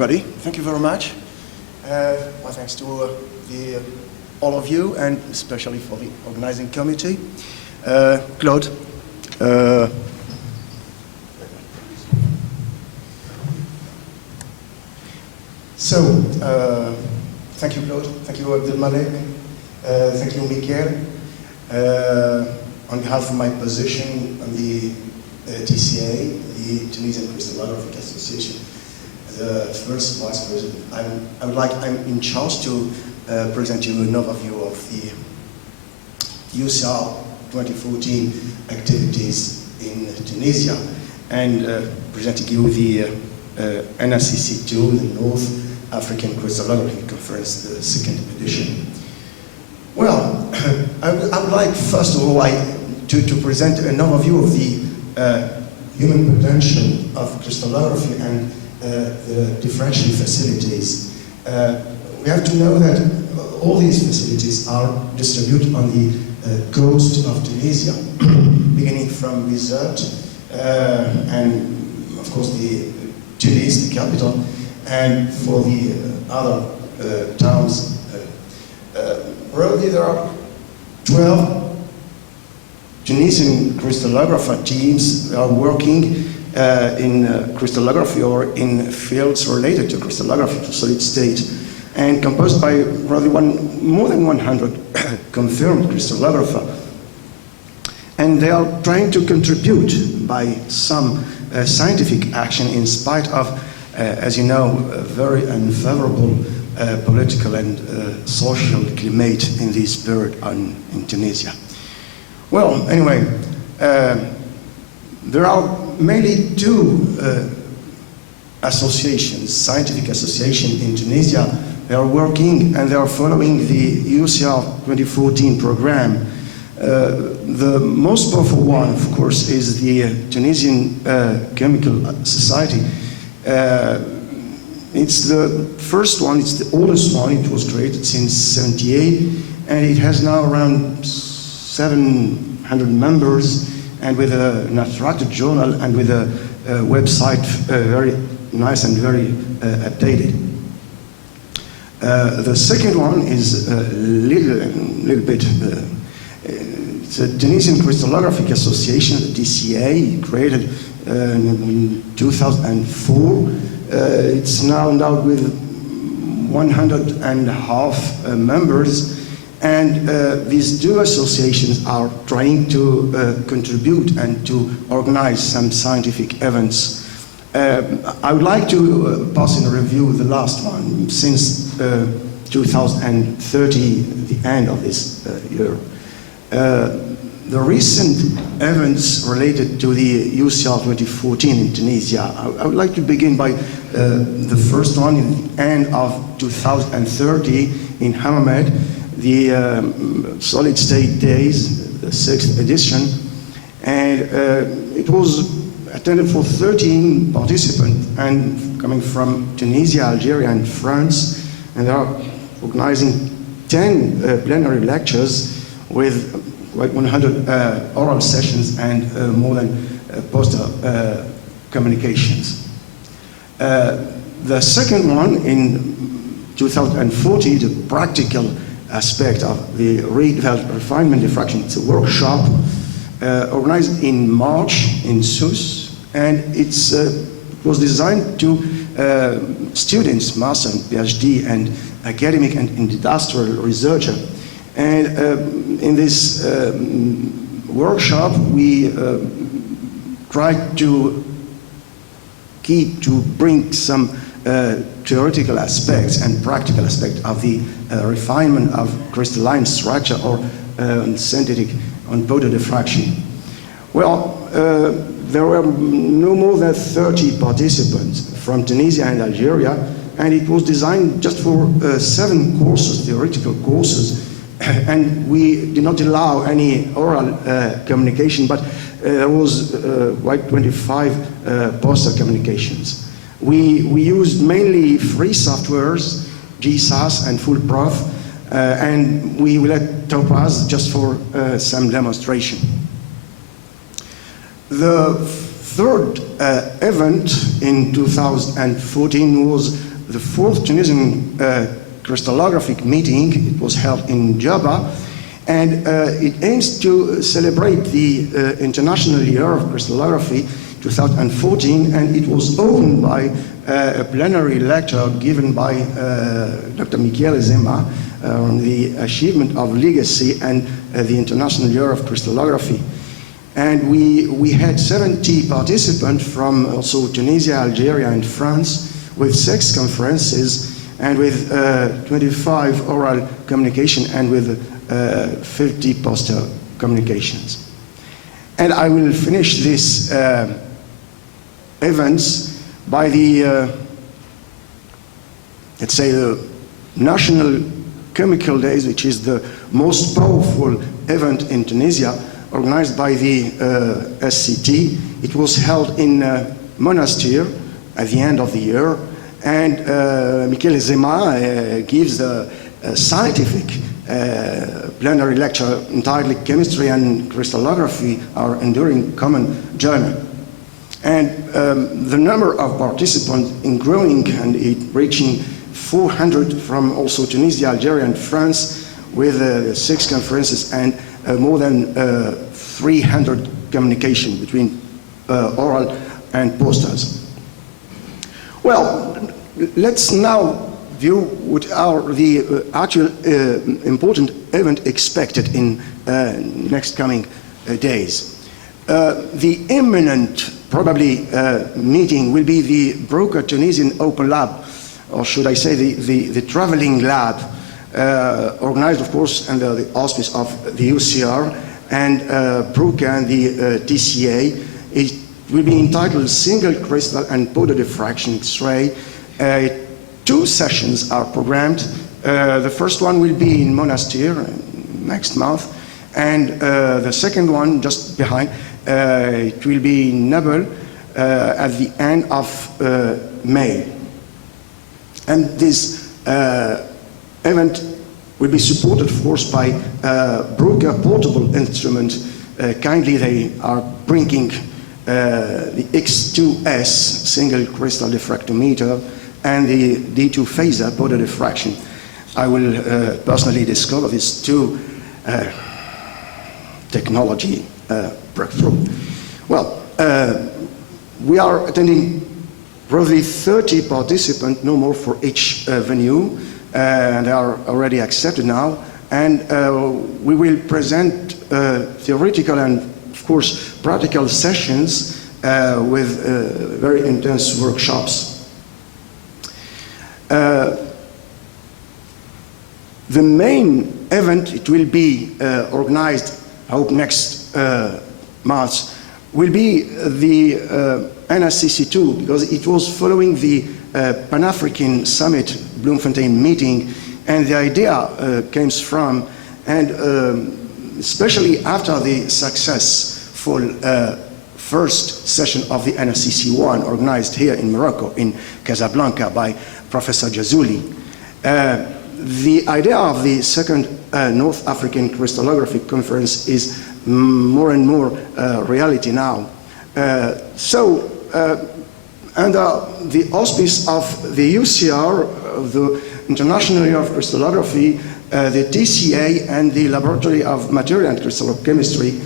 everybody. Thank you very much. My thanks to all of you, and especially for the organizing committee. Claude. Thank you, Claude. Thank you, Abdelmalek. Thank you, Michael. On behalf of my position on the TCA, the Tunisian Crystallography Association, the first vice president, I'm in charge to present you an overview of the UCR 2014 activities in Tunisia, and presenting you the NRCC2, the North African Crystallography Conference, the second edition. Well, I would like, first of all, to present an overview of the human potential of crystallography and the diffraction facilities. We have to know that all these facilities are distributed on the coast of Tunisia, beginning from Bizerte, and of course the Tunis, the capital, and for the other towns. Roughly there are 12 Tunisian crystallographer teams are working in crystallography or in fields related to crystallography, to solid state, and composed by roughly more than 100 confirmed crystallographers. And they are trying to contribute by some scientific action in spite of, as you know, a very unfavorable political and social climate in this period in Tunisia. Well, anyway, there are mainly two associations, scientific associations in Tunisia. They are working and they are following the UCR 2014 program. The most powerful one, of course, is the Tunisian Chemical Society. It's the first one, it's the oldest one. It was created since '78, and it has now around 700 members, and with an attractive journal and with a website very nice and very updated. The second one is a little bit, it's a Tunisian Crystallographic Association, the TCA, created in 2004. It's now endowed with 100.5 members, and these two associations are trying to contribute and to organize some scientific events. I would like to pass in review the last one since 2030, the end of this year. The recent events related to the UCR 2014 in Tunisia, I would like to begin by the first one in the end of 2030 in Hammamet, the Solid State Days, the 6th edition, and it was attended for 13 participants and coming from Tunisia, Algeria, and France, and they are organizing 10 plenary lectures with like 100 oral sessions and more than poster communications. The second one in 2040, the practical aspect of the refinement diffraction, it's a workshop organized in March in Sousse, and it was designed to students, master and PhD, and academic and industrial researcher. And in this workshop, we tried to bring some theoretical aspects and practical aspects of the refinement of crystalline structure or synthetic on powder diffraction. Well, there were no more than 30 participants from Tunisia and Algeria, and it was designed just for 7 courses, theoretical courses, and we did not allow any oral communication, but there was like 25 poster communications. We used mainly free softwares, GSAS and FullProf, and we let Topaz just for some demonstration. The third event in 2014 was the fourth Tunisian crystallographic meeting. It was held in Jaba, and it aims to celebrate the International Year of Crystallography 2014, and it was opened by a plenary lecture given by Dr. Michele Zema on the achievement of legacy and the International Year of Crystallography. And we had 70 participants from also Tunisia, Algeria, and France, with 6 conferences, and with 25 oral communication, and with 50 poster communications. And I will finish this events by the, let's say, the National Chemical Days, which is the most powerful event in Tunisia, organized by the SCT. It was held in Monastir at the end of the year, and Michele Zema gives a scientific plenary lecture entitled Chemistry and Crystallography, Our Enduring Common Journey. And the number of participants in growing, and it reaching 400 from also Tunisia, Algeria, and France, with 6 conferences and more than 300 communication between oral and posters. Well, let's now view what are the actual important event expected in next coming days. The imminent, probably, meeting will be the Broca Tunisian Open Lab, or should I say the traveling lab, organized, of course, under the auspice of the UCR and Broca and the TCA. It will be entitled Single Crystal and Powder Diffraction X-ray. 2 sessions are programmed. The first one will be in Monastir next month, and the second one just behind, it will be in Nabil at the end of May. And this event will be supported, of course, by Broca portable instrument. Kindly, they are bringing the X2S single crystal diffractometer and the D2 phaser powder diffraction. I will personally discover these 2 technology breakthrough. Well, we are attending roughly 30 participants, no more for each venue, and they are already accepted now. And we will present theoretical and, of course, practical sessions with very intense workshops. The main event, it will be organized, I hope next March, will be the NSCC2, because it was following the Pan-African Summit Bloemfontein meeting, and the idea came from, and especially after the successful first session of the NSCC1 organized here in Morocco, in Casablanca, by Professor Jazouli. The idea of the second North African Crystallography Conference is more and more reality now. So, under the auspice of the UCR, the International Year of Crystallography, the TCA, and the Laboratory of Material and Crystallochemistry,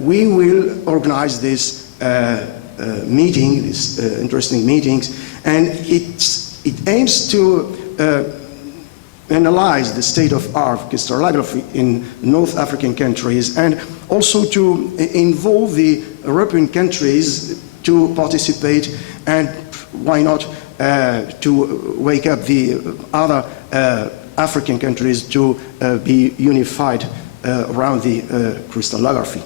we will organize this meeting, these interesting meetings, and it aims to analyze the state of art crystallography in North African countries, and also to involve the European countries to participate, and why not to wake up the other African countries to be unified around the crystallography.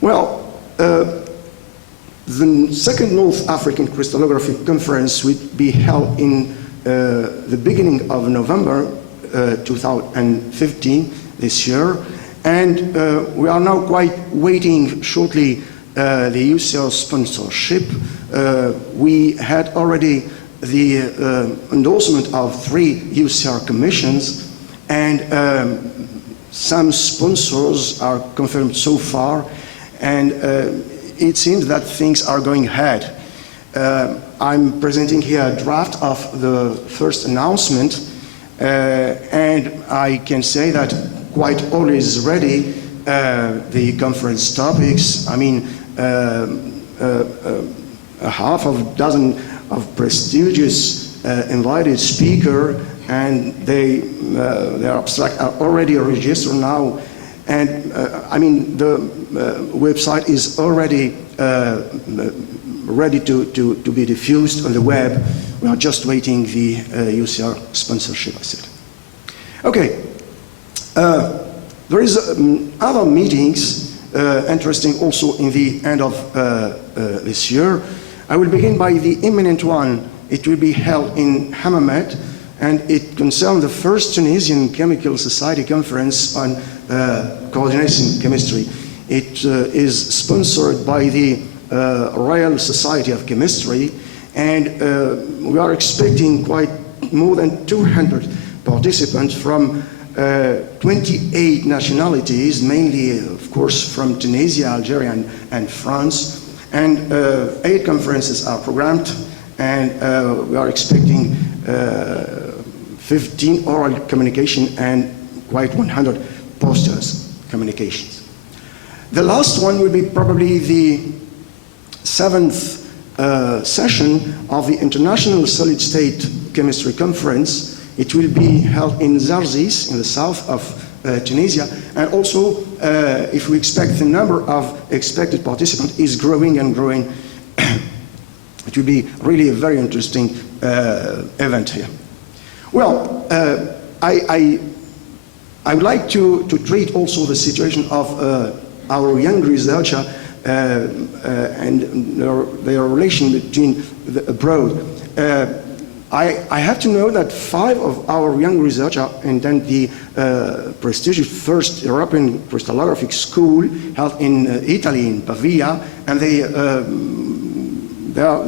Well, the second North African Crystallography Conference will be held in the beginning of November 2015, this year, and we are now quite waiting shortly the UCR sponsorship. We had already the endorsement of 3 UCR commissions, and some sponsors are confirmed so far, and it seems that things are going ahead. I'm presenting here a draft of the first announcement, and I can say that quite all is ready. The conference topics, I mean, a half of a dozen of prestigious invited speaker, and their abstract are already registered now. And I mean, the website is already ready to be diffused on the web. We are just waiting the UCR sponsorship, I said. Okay, there is other meetings interesting also in the end of this year. I will begin by the imminent one. It will be held in Hammamet, and it concerns the first Tunisian Chemical Society Conference on coordination chemistry. It is sponsored by the Royal Society of Chemistry, and we are expecting quite more than 200 participants from 28 nationalities, mainly, of course, from Tunisia, Algeria, and France. And 8 conferences are programmed, and we are expecting 15 oral communication and quite 100 posters communications. The last one will be probably the 7th session of the International Solid State Chemistry Conference. It will be held in Zarzis, in the south of Tunisia, and also if we expect the number of expected participants is growing and growing, it will be really a very interesting event here. Well, I would like to treat also the situation of our young researcher and their relation between abroad. I have to know that 5 of our young researchers attend the prestigious first European crystallographic school held in Italy, in Pavia, and they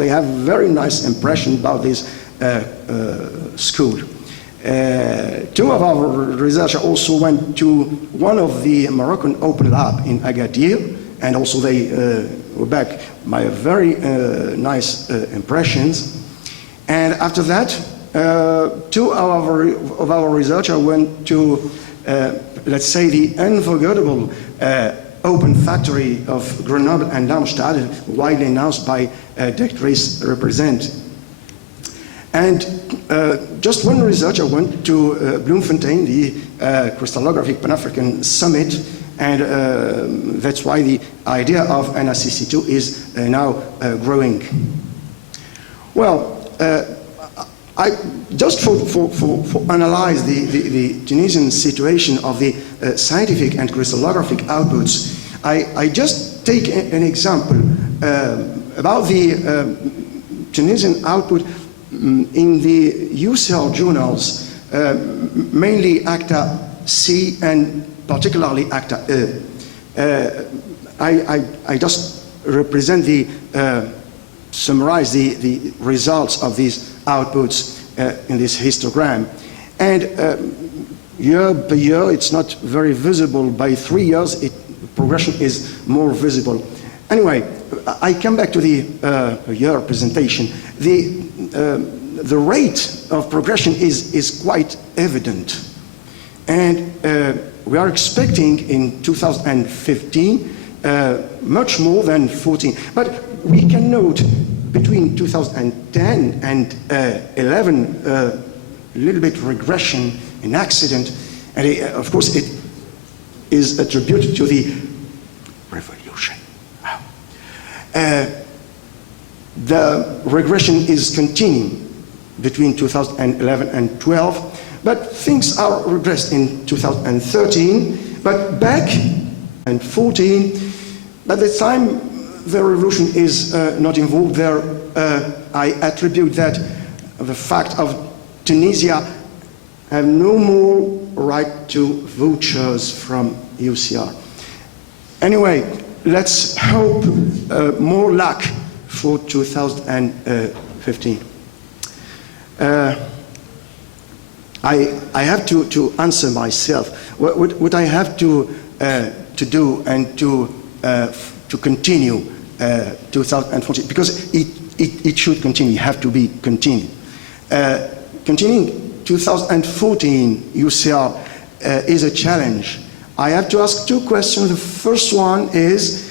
have very nice impression about this school. 2 of our researchers also went to one of the Moroccan Open Lab in Agadir, and also they were back by very nice impressions. And after that, 2 of our researchers went to, let's say, the unforgettable open factory of Grenoble and Darmstadt, widely announced by Directrice represent. And just one researcher went to Bloemfontein, the Crystallographic Pan-African Summit, and that's why the idea of NRCC2 is now growing. Well, I just for analyze the Tunisian situation of the scientific and crystallographic outputs, I just take an example about the Tunisian output in the UCR journals, mainly ACTA C and particularly ACTA E. I just represent summarize the results of these outputs in this histogram. And year by year, it's not very visible. By 3 years, progression is more visible. Anyway, I come back to the year presentation. The rate of progression is quite evident. And we are expecting in 2015 much more than 14. But we can note between 2010 and 11 a little bit regression in accident, and of course it is attributed to the revolution. Wow. The regression is continuing between 2011 and 12, but things are regressed in 2013, but back in 14, by the time the revolution is not involved there, I attribute that the fact of Tunisia have no more right to vouchers from UCR. Anyway, let's hope more luck for 2015. I have to answer myself. What I have to do and to continue 2014, because it should continue, have to be continued. Continuing 2014 UCR is a challenge. I have to ask two questions. The first one is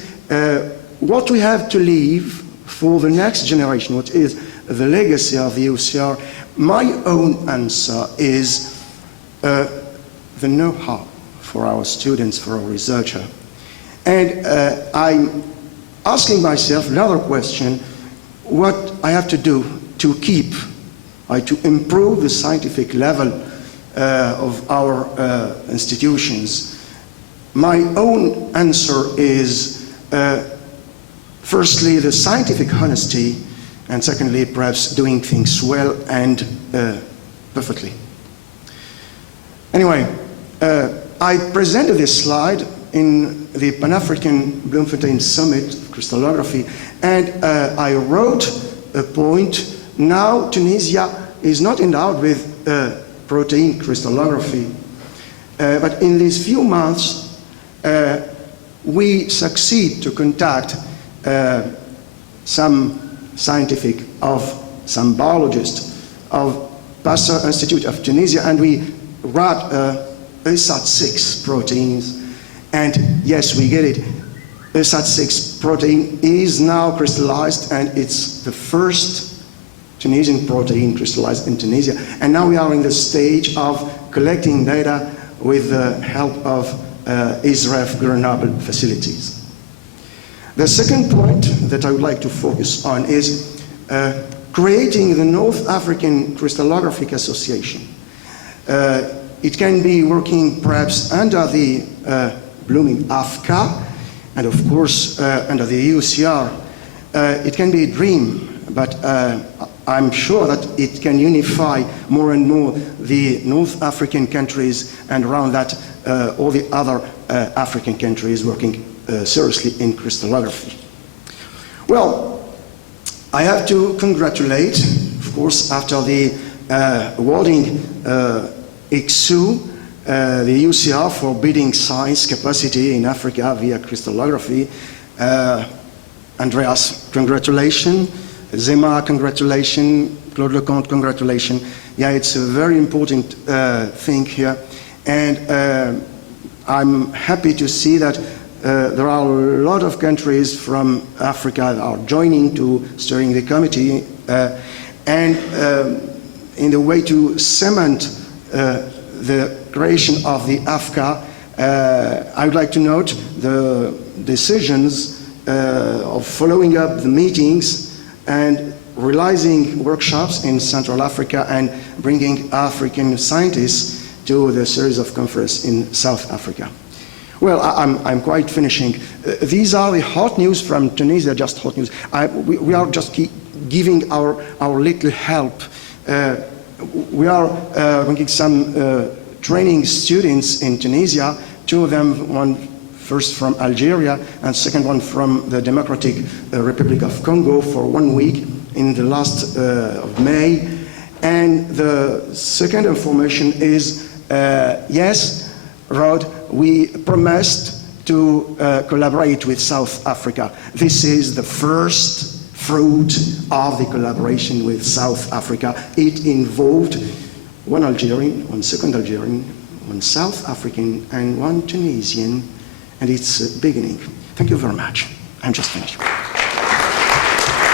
what we have to leave for the next generation, what is the legacy of the UCR? My own answer is the know-how for our students, for our researcher. And I'm asking myself another question, what I have to do to keep, to improve the scientific level of our institutions. My own answer is, firstly, the scientific honesty, and secondly, perhaps doing things well and perfectly. Anyway, I presented this slide in the Pan-African Bloemfontein Summit of Crystallography, and I wrote a point. Now Tunisia is not endowed with protein crystallography, but in these few months we succeed to contact some scientific some biologists of Pasteur Institute of Tunisia, and we write SAT6 proteins, and yes, we get it. SAT6 protein is now crystallized, and it's the first Tunisian protein crystallized in Tunisia. And now we are in the stage of collecting data with the help of ISREF Grenoble facilities. The second point that I would like to focus on is creating the North African Crystallographic Association. It can be working perhaps under the blooming AFCA, and of course under the UCR. It can be a dream, but I'm sure that it can unify more and more the North African countries, and around that all the other African countries working seriously in crystallography. Well, I have to congratulate, of course, after the awarding ICSU, the UCR for building science capacity in Africa via crystallography. Andreas, congratulations. Zema, congratulations. Claude Lecomte, congratulations. Yeah, it's a very important thing here. And I'm happy to see that there are a lot of countries from Africa that are joining to steering the committee, and in the way to cement the creation of the AFCA, I would like to note the decisions of following up the meetings and realizing workshops in Central Africa and bringing African scientists to the series of conferences in South Africa. Well, I'm quite finishing. These are the hot news from Tunisia, just hot news. We are just giving our little help. We are bringing some training students in Tunisia, two of them, one first from Algeria and second one from the Democratic Republic of Congo, for 1 week in the last of May. And the second information is, yes, Rod, we promised to collaborate with South Africa. This is the first fruit of the collaboration with South Africa. It involved one Algerian, one second Algerian, one South African, and one Tunisian, and it's a beginning. Thank you very much. I'm just finished.